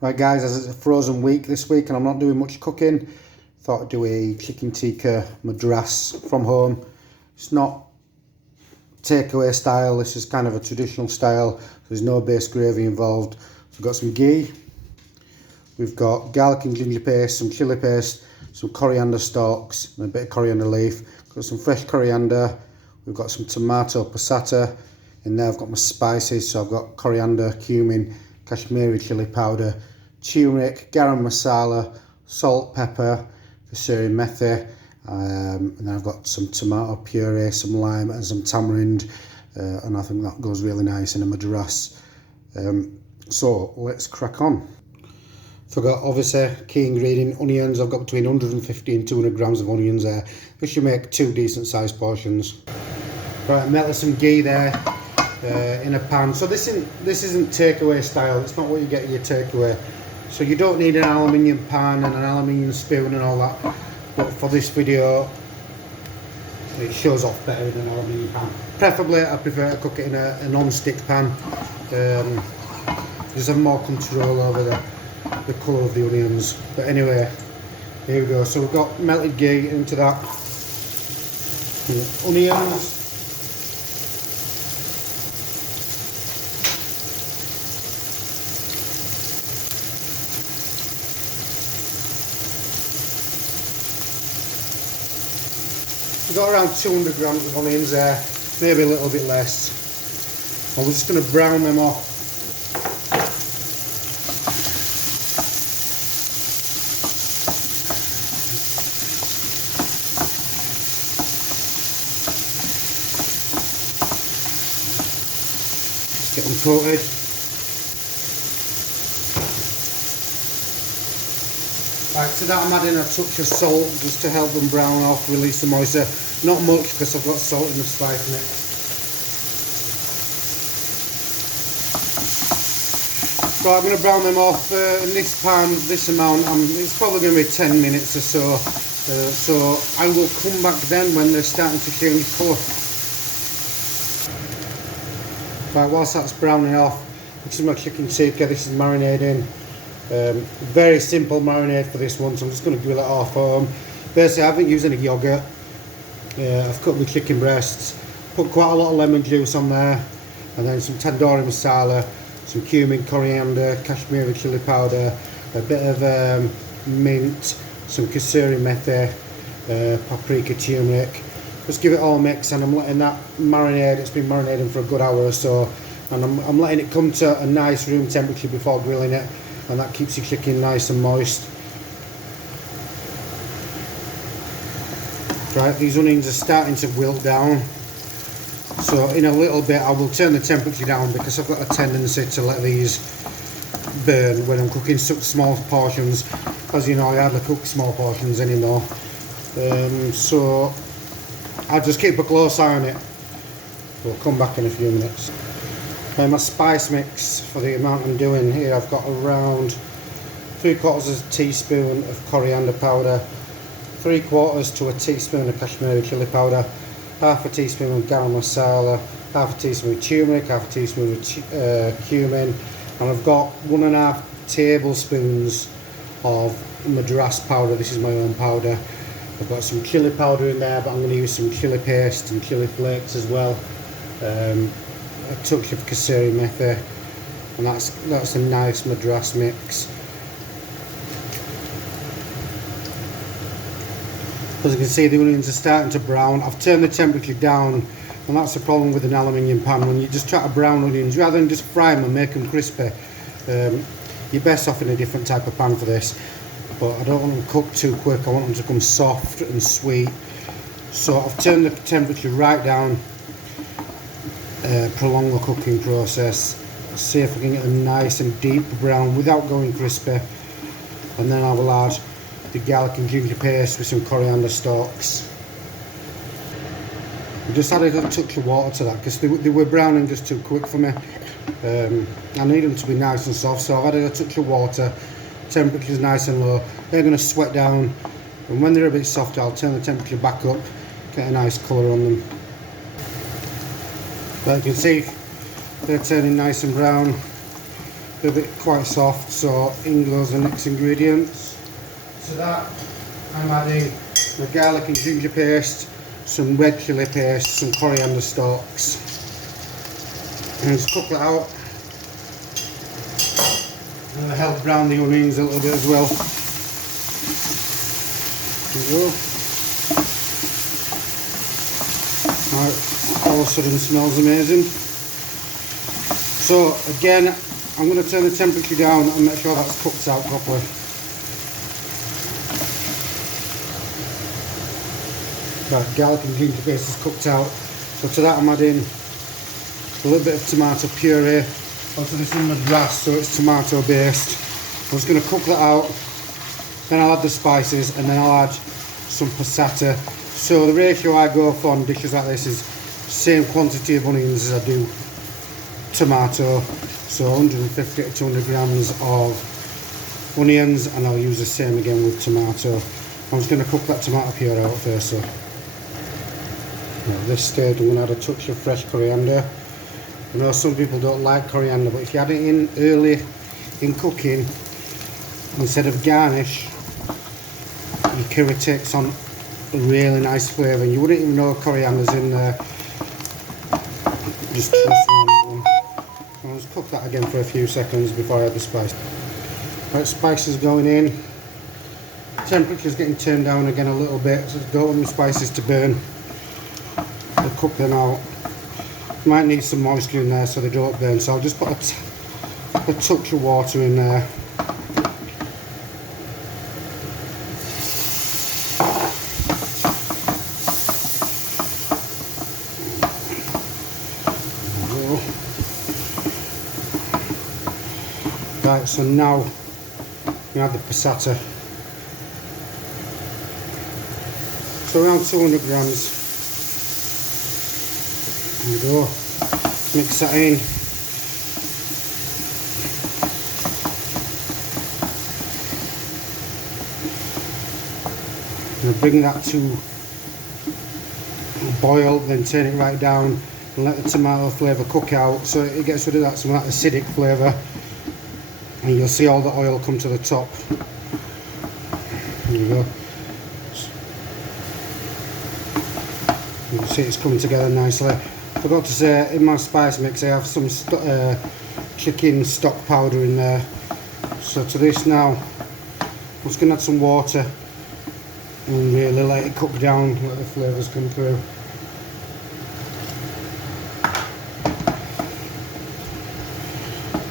Right guys, as it's a frozen week this week and I'm not doing much cooking, thought I'd do a chicken tikka madras from home. It's not takeaway style, this is kind of a traditional style. There's no base gravy involved. So we've got some ghee, we've got garlic and ginger paste, some chilli paste, some coriander stalks and a bit of coriander leaf. Got some fresh coriander, we've got some tomato passata. In there I've got my spices, so I've got coriander, cumin, Kashmiri chili powder, turmeric, garam masala, salt, pepper, kasuri methi, and then I've got some tomato puree, some lime and some tamarind, and I think that goes really nice in a madras. So let's crack on. Forgot obviously key ingredient, onions. I've got between 150 and 200 grams of onions there. This should make 2 decent sized portions. Right, I melted some ghee there in a pan. So this isn't takeaway style, it's not what you get in your takeaway. So you don't need an aluminium pan and an aluminium spoon and all that. But for this video, it shows off better in an aluminium pan. Preferably, I prefer to cook it in a non-stick pan. Just have more control over the colour of the onions. But anyway, here we go. So we've got melted ghee into that. Onions. We've got around 200 grams of onions there, maybe a little bit less. And we're just going to brown them off. Just get them coated. Right, to that I'm adding a touch of salt just to help them brown off, release the moisture. Not much because I've got salt in the spice mix. So I'm going to brown them off in this pan, this amount. It's probably going to be 10 minutes or so. So I will come back then when they're starting to change colour. Right, whilst that's browning off, this is my chicken tikka. This is marinating. Very simple marinade for this one, so I'm just going to grill it off home. Basically, I haven't used any yogurt. I've cut the chicken breasts, put quite a lot of lemon juice on there, and then some tandoori masala, some cumin, coriander, Kashmiri chili powder, a bit of mint, some kasuri methi, paprika, turmeric. Just give it all a mix, and I'm letting that marinade. It's been marinating for a good hour or so, and I'm letting it come to a nice room temperature before grilling it, and that keeps your chicken nice and moist. Right, these onions are starting to wilt down, so in a little bit I will turn the temperature down because I've got a tendency to let these burn when I'm cooking such small portions. As you know, I hardly cook small portions anymore, so I'll just keep a close eye on it. We'll come back in a few minutes. My spice mix for the amount I'm doing here, I've got around 3/4 teaspoon of coriander powder, 3/4 to a teaspoon of Kashmiri chili powder, half a teaspoon of garam masala, half a teaspoon of turmeric, half a teaspoon of cumin, and I've got 1.5 tablespoons of madras powder. This is my own powder. I've got some chili powder in there, but I'm going to use some chili paste and chili flakes as well. A touch of kasuri methi, and that's a nice madras mix. As you can see, the onions are starting to brown. I've turned the temperature down, and that's the problem with an aluminium pan. When you just try to brown onions, rather than just fry them and make them crispy, you're best off in a different type of pan for this. But I don't want them cooked too quick, I want them to come soft and sweet. So I've turned the temperature right down, prolong the cooking process, see if I can get them nice and deep brown without going crispy, and then I will add the garlic and ginger paste with some coriander stalks. I just added a touch of water to that because they were browning just too quick for me. I need them to be nice and soft, so I've added a touch of water. Temperature's nice and low. They're going to sweat down, and when they're a bit softer I'll turn the temperature back up, get a nice colour on them. But you can see they're turning nice and brown. They're a bit quite soft, so in goes the next ingredients. To that I'm adding my garlic and ginger paste, some red chilli paste, some coriander stalks, and just cook that out. And I help brown the onions a little bit as well. There we go. Right, all of a sudden smells amazing. So again, I'm going to turn the temperature down and make sure that's cooked out properly. Right, garlic and ginger paste is cooked out. So to that I'm adding a little bit of tomato puree. Also this is Madras, so it's tomato based. I'm just going to cook that out. Then I'll add the spices and then I'll add some passata. So the ratio I go for on dishes like this is same quantity of onions as I do tomato. So 150 to 200 grams of onions, and I'll use the same again with tomato. I'm just going to cook that tomato puree out first. So at this stage I'm going to add a touch of fresh coriander. I know some people don't like coriander, but if you add it in early in cooking instead of garnish, your curry takes on a really nice flavour, and you wouldn't even know coriander's in there. Just trust me on that one. I'll just cook that again for a few seconds before I add the spice. Right, spices going in. Temperature's getting turned down again a little bit, so don't want the spices to burn. I'll cook them out. You might need some moisture in there so they don't burn, so I'll just put a touch of water in there. Right, so now you add the passata. So around 200 grams. There we go. Mix that in. And bring that to boil, then turn it right down and let the tomato flavour cook out, so it gets rid of that some of that acidic flavour, and you'll see all the oil come to the top. There you go. You can see it's coming together nicely. Forgot to say, in my spice mix I have some chicken stock powder in there. So to this now, I'm just going to add some water and really let it cook down, let the flavours come through.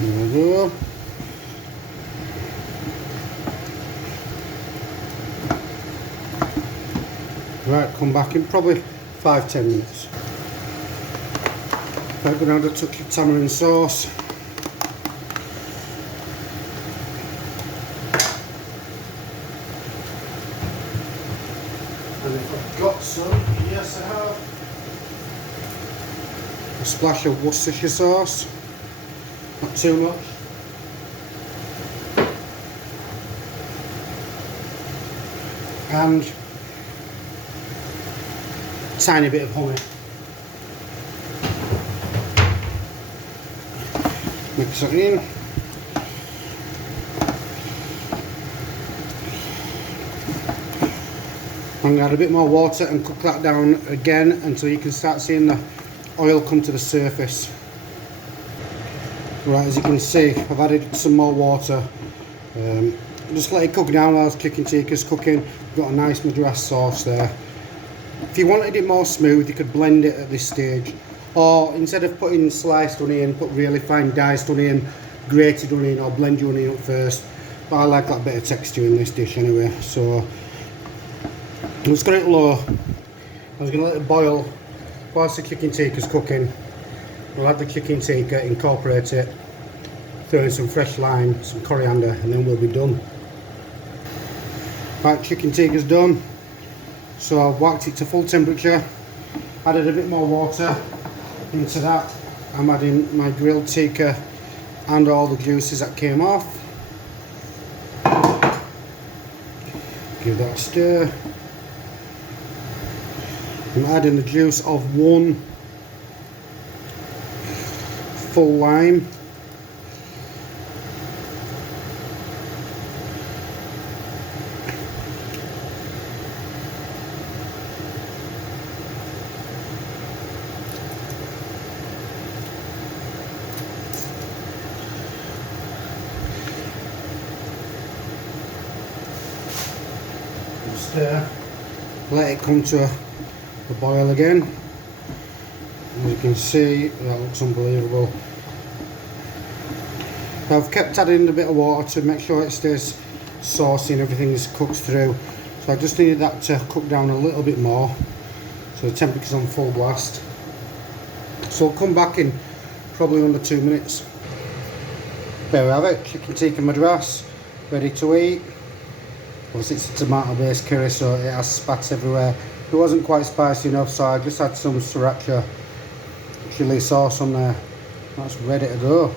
There we go. Right, come back in probably 5-10 minutes. I'm going to add a touch of tamarind sauce. And if I've got some, yes I have, a splash of Worcestershire sauce, not too much. And a tiny bit of honey. Mix it in. I'm going to add a bit more water and cook that down again until you can start seeing the oil come to the surface. Right, as you can see, I've added some more water. Just let it cook down while chicken tikka's cooking. We've got a nice Madras sauce there. If you wanted it more smooth, you could blend it at this stage. Or instead of putting sliced onion, put really fine diced onion, grated onion, or blend your onion up first. But I like that bit of texture in this dish anyway. So I'm just got it low. I'm just going to let it boil whilst the chicken tikka's cooking. We'll add the chicken tikka, incorporate it, throw in some fresh lime, some coriander, and then we'll be done. Right, chicken tikka's done. So I've whacked it to full temperature, added a bit more water. Into that I'm adding my grilled tikka and all the juices that came off. Give that a stir. I'm adding the juice of 1 full lime. just let it come to a boil again. As you can see, that looks unbelievable. I've kept adding a bit of water to make sure it stays saucy and everything's cooked through. So I just needed that to cook down a little bit more. So the temperature's on full blast. So I'll come back in probably under 2 minutes. There we have it, chicken tikka madras, ready to eat. Obviously it's a tomato based curry, so it has spats everywhere. It wasn't quite spicy enough, so I just had some sriracha chili sauce on there. That's ready to go.